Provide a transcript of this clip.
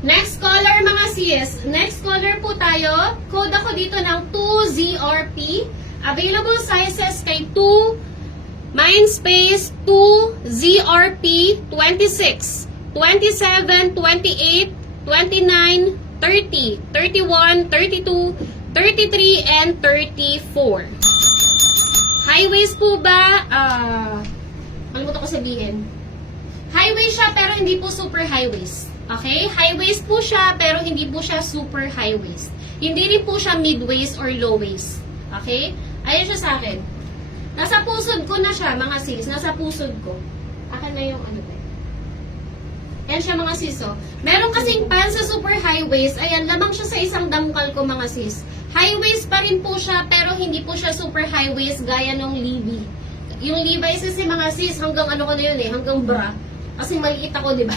Next color mga sis. Next color po tayo. Code ako dito ng 2ZRP. Available sizes kay 2, Mindspace 2ZRP 26, 27, 28, 29, 30, 31, 32, 33, and 34. High waist po ba? Ano mo ito ko sabihin? High waist siya pero hindi po super high waist. Okay? High waist po siya pero hindi po siya super high waist. Hindi rin po siya mid waist or low waist. Okay? Ayan siya sa akin. Nasa pusod ko na siya mga sis. Nasa pusod ko. Akin na yung ano ba? Ayan siya mga sis, oh. Meron kasing pants sa super high waist. Ayan, lamang siya sa isang damkal ko mga sis. High waist pa rin po siya, pero hindi po siya super high waist gaya ng Levi. Yung Levi's kasi mga sis, hanggang ano ko na yun eh, hanggang bra. Kasi maliit ako, di ba?